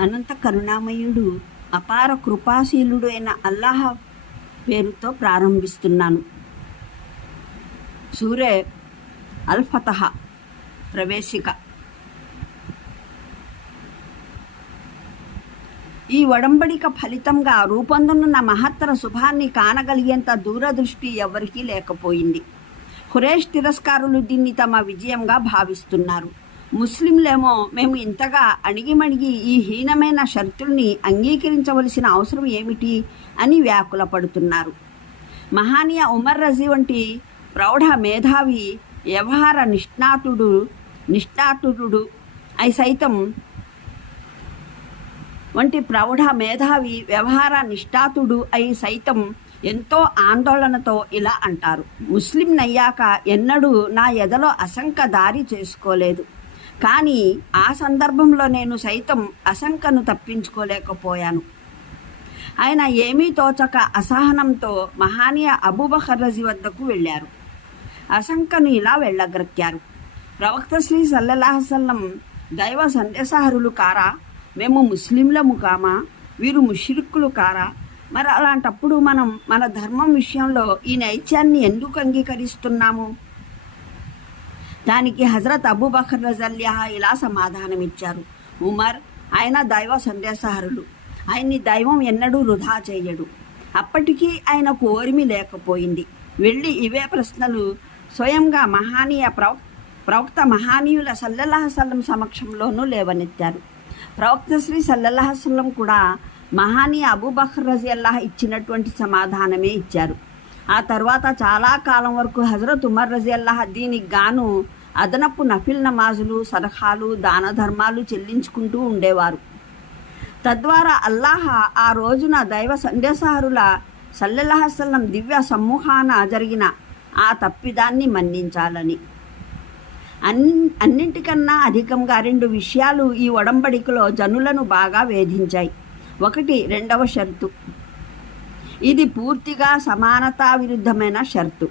అనంత కరుణామయుడు అపార కృపాశీలుడు అయిన అల్లాహ్ పేరుతో ప్రారంభిస్తున్నాను. సూరే అల్ఫతహ ప్రవేశిక. ఈ ఒడంబడిక ఫలితంగా రూపొందనున్న మహత్తర శుభాన్ని కానగలిగేంత దూరదృష్టి ఎవరికీ లేకపోయింది. హురేష్ తిరస్కారులు దీన్ని తమ విజయంగా భావిస్తున్నారు. ముస్లింలేమో మేము ఇంతగా అణిగిమణిగి ఈ హీనమైన షరతుల్ని అంగీకరించవలసిన అవసరం ఏమిటి అని వ్యాకుల పడుతున్నారు మహానీయ ఉమర్ రజీ వంటి ప్రౌఢ మేధావి వ్యవహార నిష్ణాతుడు నిష్ణాతుడు అయి సైతం వంటి ప్రౌఢ మేధావి వ్యవహార నిష్ఠాతుడు అయి సైతం ఎంతో ఆందోళనతో ఇలా అంటారు. ముస్లిం నయ్యాక ఎన్నడూ నా ఎదలో అసంక దారి చేసుకోలేదు. కానీ ఆ సందర్భంలో నేను సైతం అసంకను తప్పించుకోలేకపోయాను. ఆయన ఏమీ తోచక అసహనంతో మహానీయ అబూబకర్ వద్దకు వెళ్ళారు. అసంకను ఇలా వెళ్ళగ్రక్కారు. ప్రవక్త శ్రీ సల్లల్లాహసల్లం దైవ సందేశహరులు కారా? మేము ముస్లింలము కామా? వీరు ముషిరుక్కులు కారా? మరి అలాంటప్పుడు మనం మన ధర్మం విషయంలో ఈ నైత్యాన్ని ఎందుకు అంగీకరిస్తున్నాము? దానికి హజరత్ అబూబకర్ రజల్యా ఇలా సమాధానమిచ్చారు. ఉమర్ ఆయన దైవ సందేశహరులు ఆయన్ని దైవం ఎన్నడూ వృధా చేయడు. అప్పటికీ ఆయనకు ఓర్మి లేకపోయింది. వెళ్ళి ఇవే ప్రశ్నలు స్వయంగా మహానీయ ప్రవ ప్రవక్త మహానీయుల సల్లల్లాహ సమక్షంలోనూ లేవనెత్తారు. ప్రవక్త శ్రీ సల్లల్లాహ కూడా మహానీయ అబూబకర్ రజి అల్లాహ్ ఇచ్చినటువంటి సమాధానమే ఇచ్చారు. ఆ తర్వాత చాలా కాలం వరకు హజరత్ ఉమర్ రజీ అల్లాహ్ దీనికి గాను అదనపు నఫిల్ నమాజులు సలహాలు దాన ధర్మాలు చెల్లించుకుంటూ ఉండేవారు. తద్వారా అల్లాహ ఆ రోజున దైవ సందేశహరుల సల్లెల్లాహసల్లం దివ్య సమ్మూహాన జరిగిన ఆ తప్పిదాన్ని మన్నించాలని. అన్ని అన్నింటికన్నా అధికంగా రెండు విషయాలు ఈ ఒడంబడికలో జనులను బాగా వేధించాయి. ఒకటి రెండవ షరతు. ఇది పూర్తిగా సమానతా విరుద్ధమైన షరతు.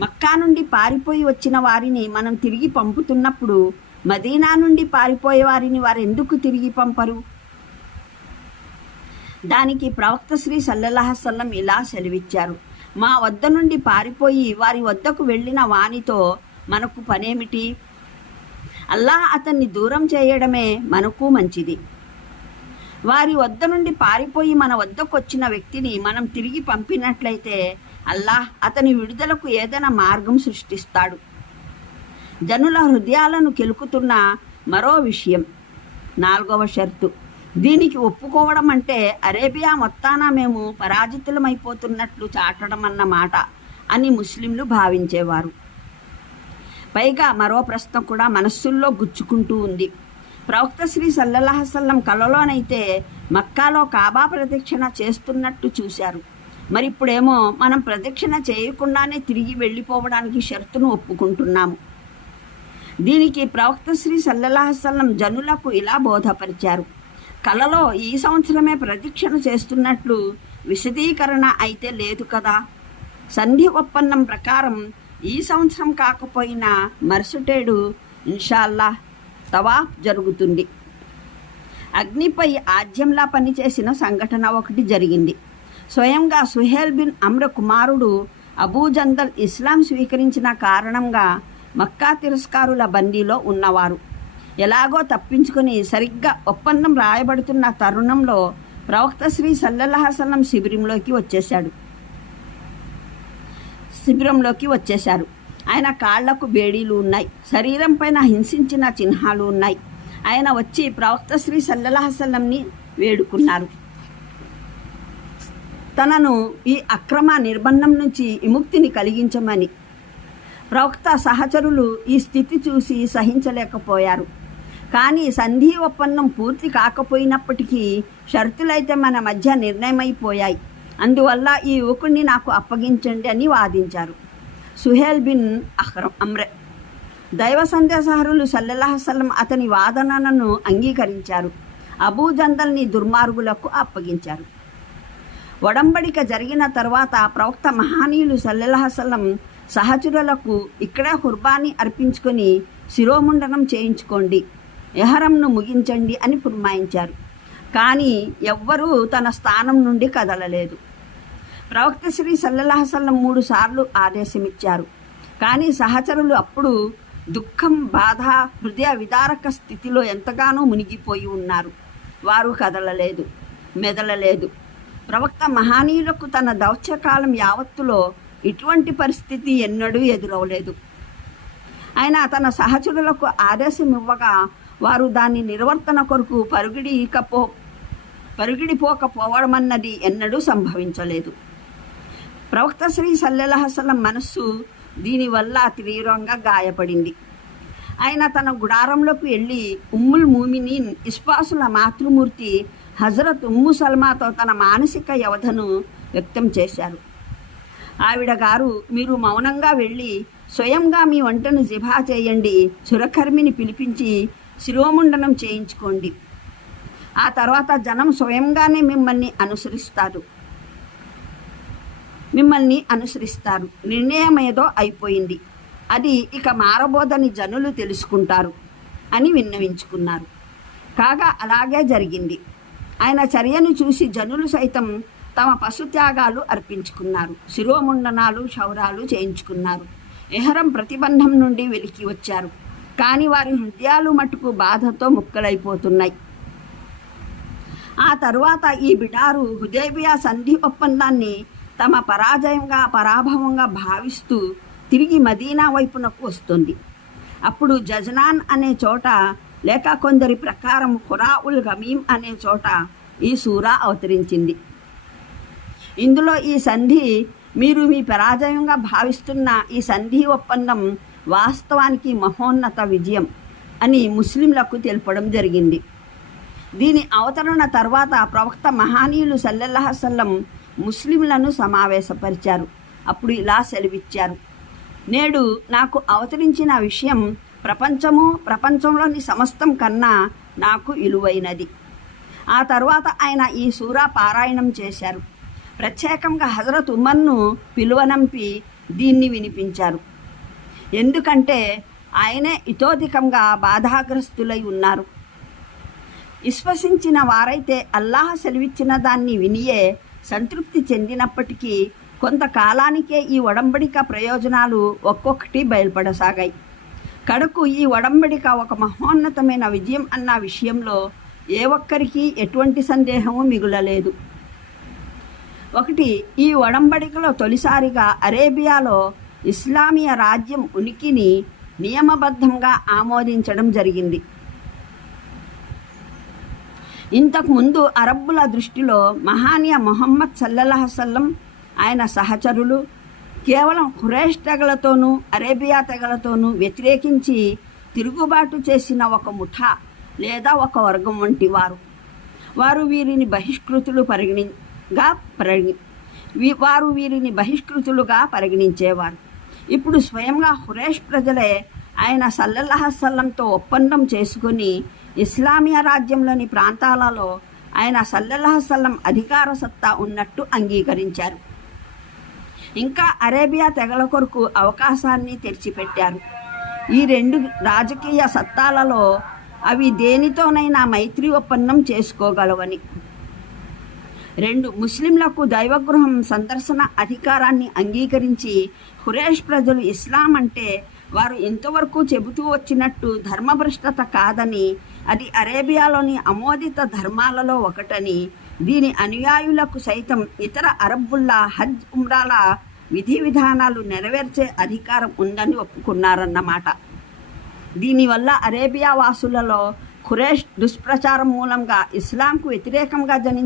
మక్కా నుండి పారిపోయి వచ్చిన వారిని మనం తిరిగి పంపుతున్నప్పుడు మదీనా నుండి పారిపోయే వారిని వారు ఎందుకు తిరిగి పంపరు? దానికి ప్రవక్త శ్రీ సల్లల్లాహసల్లం ఇలా సెలవిచ్చారు. మా వద్ద నుండి పారిపోయి వారి వద్దకు వెళ్ళిన వానితో మనకు పనేమిటి? అల్లాహ్ అతన్ని దూరం చేయడమే మనకు మంచిది. వారి వద్ద నుండి పారిపోయి మన వద్దకు వచ్చిన వ్యక్తిని మనం తిరిగి పంపినట్లయితే అల్లాహ్ అతని విడుదలకు ఏదైనా మార్గం సృష్టిస్తాడు. జనుల హృదయాలను కెలుకుతున్న మరో విషయం. నాలుగవ షరతు. దీనికి ఒప్పుకోవడం అంటే అరేబియా మొత్తాన మేము పరాజితులమైపోతున్నట్లు చాటడం అన్నమాట అని ముస్లింలు భావించేవారు. పైగా మరో ప్రశ్న కూడా మనస్సుల్లో గుచ్చుకుంటూ ఉంది. ప్రవక్త శ్రీ సల్లల్లాహసల్లం కలలోనైతే మక్కాలో కాబా ప్రదక్షిణ చేస్తున్నట్టు చూశారు. మరి ఇప్పుడేమో మనం ప్రదక్షిణ చేయకుండానే తిరిగి వెళ్ళిపోవడానికి షరతును ఒప్పుకుంటున్నాము. దీనికి ప్రవక్త శ్రీ సల్లల్లాహసల్లం జనులకు ఇలా బోధపరిచారు. కలలో ఈ సంవత్సరమే ప్రదక్షిణ చేస్తున్నట్లు విశదీకరణ అయితే లేదు కదా. సంధి ఒప్పందం ప్రకారం ఈ సంవత్సరం కాకపోయినా మరుసటేడు ఇన్షాల్లా తవాఫ్ జరుగుతుంది. అగ్నిపై ఆజ్యంలా పనిచేసిన సంఘటన ఒకటి జరిగింది. స్వయంగా సుహేల్ బిన్ అమ్ర కుమారుడు అబూజందల్ ఇస్లాం స్వీకరించిన కారణంగా మక్కా తిరస్కారుల బందీలో ఉన్నవారు. ఎలాగో తప్పించుకుని సరిగ్గా ఒప్పందం రాయబడుతున్న తరుణంలో ప్రవక్త శ్రీ సల్లల్లాహసల్లం శిబిరంలోకి వచ్చేశాడు. శిబిరంలోకి వచ్చేశారు. ఆయన కాళ్ళకు బేడీలు ఉన్నాయి. శరీరం పైన హింసించిన చిహ్నాలు ఉన్నాయి. ఆయన వచ్చి ప్రవక్త శ్రీ సల్లల్లాహసల్లంని వేడుకున్నారు. తనను ఈ అక్రమ నిర్బంధం నుంచి విముక్తిని కలిగించమని. ప్రవక్త సహచరులు ఈ స్థితి చూసి సహించలేకపోయారు. కానీ సంధి ఒప్పందం పూర్తి కాకపోయినప్పటికీ షరతులైతే మన మధ్య నిర్ణయమైపోయాయి. అందువల్ల ఈ యువకుడిని నాకు అప్పగించండి అని వాదించారు. సుహేల్ బిన్ అహ్రం అమ్రే. దైవ సందేశహరులు సల్లల్లాహసల్లం అతని వాదనలను అంగీకరించారు. అబూజందల్ని దుర్మార్గులకు అప్పగించారు. ఒడంబడిక జరిగిన తర్వాత ప్రవక్త మహానీయులు సల్లల్లాహసల్లం సహచరులకు ఇక్కడే హుర్బాని అర్పించుకొని శిరోముండనం చేయించుకోండి ఎహరంను ముగించండి అని పురమాయించారు. కానీ ఎవ్వరూ తన స్థానం నుండి కదలలేదు. ప్రవక్త శ్రీ సల్లల్లాహసల్లం మూడు సార్లు ఆదేశమిచ్చారు. కానీ సహచరులు అప్పుడు దుఃఖం బాధ హృదయ విదారక స్థితిలో ఎంతగానో మునిగిపోయి ఉన్నారు. వారు కదలలేదు మెదలలేదు. ప్రవక్త మహానీయులకు తన దౌత్యకాలం యావత్తులో ఇటువంటి పరిస్థితి ఎన్నడూ ఎదురవలేదు. ఆయన తన సహచరులకు ఆదేశం ఇవ్వగా వారు దాని నిర్వర్తన కొరకు పరుగిడికపో పరుగిడిపోకపోవడమన్నది ఎన్నడూ సంభవించలేదు. ప్రవక్త శ్రీ సల్లెలహసలం మనస్సు దీనివల్ల తీవ్రంగా గాయపడింది. ఆయన తన గుడారంలోకి వెళ్ళి ఉమ్ముల్ మూమినీన్ ఇస్పాసుల మాతృమూర్తి హజరత్ ఉమ్ము సల్మాతో తన మానసిక వ్యవధను వ్యక్తం చేశారు. ఆవిడ గారు మీరు మౌనంగా వెళ్ళి స్వయంగా మీ వంటను జిభా చేయండి సురకర్మిని పిలిపించి శిరోముండనం చేయించుకోండి. ఆ తర్వాత జనం స్వయంగానే మిమ్మల్ని అనుసరిస్తారు. మిమ్మల్ని అనుసరిస్తారు. నిర్ణయం ఏదో అయిపోయింది. అది ఇక మారబోదని జనులు తెలుసుకుంటారు అని విన్నవించుకున్నారు. కాగా అలాగే జరిగింది. ఆయన చర్యను చూసి జనులు సైతం తమ పశుత్యాగాలు అర్పించుకున్నారు. శిరోముండనాలు క్షౌరాలు చేయించుకున్నారు. ఎహరం ప్రతిబంధం నుండి వెలికి వచ్చారు. కానీ వారి హృదయాలు మటుకు బాధతో ముక్కలైపోతున్నాయి. ఆ తరువాత ఈ బిడారు హుదేబియా సంధి ఒప్పందాన్ని తమ పరాజయంగా పరాభవంగా భావిస్తూ తిరిగి మదీనా వైపునకు వస్తుంది. అప్పుడు జజనాన్ అనే చోట లేక కొందరి ప్రకారం ఖురా ఉల్ గమీం అనే చోట ఈ సూరా అవతరించింది. ఇందులో ఈ సంధి మీరు మీ పరాజయంగా భావిస్తున్న ఈ సంధి ఒప్పందం వాస్తవానికి మహోన్నత విజయం అని ముస్లింలకు తెలపడం జరిగింది. దీని అవతరణ తర్వాత ప్రవక్త మహానీయులు సల్లెల్లాహసల్లం ముస్లింలను సమావేశపరిచారు. అప్పుడు ఇలా సెలవిచ్చారు. నేడు నాకు అవతరించిన విషయం ప్రపంచము ప్రపంచంలోని సమస్తం కన్నా నాకు ఇలువైనది. ఆ తర్వాత ఆయన ఈ సూరా పారాయణం చేశారు. ప్రత్యేకంగా హజరత్ ఉమర్ను పిలువనంపి దీన్ని వినిపించారు. ఎందుకంటే ఆయనే ఇతోధికంగా బాధాగ్రస్తులై ఉన్నారు. విశ్వసించిన వారైతే అల్లాహ సెలవిచ్చిన దాన్ని వినియే సంతృప్తి చెందినప్పటికీ కొంతకాలానికే ఈ ఒడంబడిక ప్రయోజనాలు ఒక్కొక్కటి బయలుపడసాగాయి. కడకు ఈ ఒడంబడిక ఒక మహోన్నతమైన విజయం అన్న విషయంలో ఏ ఒక్కరికి ఎటువంటి సందేహము మిగులలేదు. ఒకటి ఈ ఒడంబడికలో తొలిసారిగా అరేబియాలో ఇస్లామీయ రాజ్యం ఉనికిని నియమబద్ధంగా ఆమోదించడం జరిగింది. ఇంతకుముందు అరబ్బుల దృష్టిలో మహానీయ మొహమ్మద్ సల్లహసల్లం ఆయన సహచరులు కేవలం ఖురేష్ తెగలతోనూ అరేబియా తెగలతోనూ వ్యతిరేకించి తిరుగుబాటు చేసిన ఒక ముఠా లేదా ఒక వర్గం వంటి వారు. వారు వీరిని బహిష్కృతులు పరిగణిగా పరిగణి వారు వీరిని బహిష్కృతులుగా పరిగణించేవారు. ఇప్పుడు స్వయంగా హురేష్ ప్రజలే ఆయన సల్లల్లాహసల్లంతో ఒప్పందం చేసుకుని ఇస్లామియా రాజ్యంలోని ప్రాంతాలలో ఆయన సల్లల్లాహసల్లం అధికార సత్తా ఉన్నట్టు అంగీకరించారు. ఇంకా అరేబియా తెగల కొరకు అవకాశాన్ని తెరిచిపెట్టారు. ఈ రెండు రాజకీయ సత్తాలలో అవి దేనితోనైనా మైత్రి ఒప్పందం చేసుకోగలవని. రెండు ముస్లింలకు దైవగృహం సందర్శన అధికారాన్ని అంగీకరించి హురేష్ ప్రజలు ఇస్లాం అంటే వారు ఇంతవరకు చెబుతూ వచ్చినట్టు ధర్మభ్రష్టత కాదని అది అరేబియాలోని ఆమోదిత ధర్మాలలో ఒకటని దీని అనుయాయులకు సైతం ఇతర అరబ్బుల్లా హజ్ ఉమ్రాల విధి విధానాలు నెరవేర్చే అధికారం ఉందని ఒప్పుకున్నారన్నమాట. దీనివల్ల అరేబియా వాసులలో ఖురేష్ దుష్ప్రచారం మూలంగా ఇస్లాంకు వ్యతిరేకంగా జని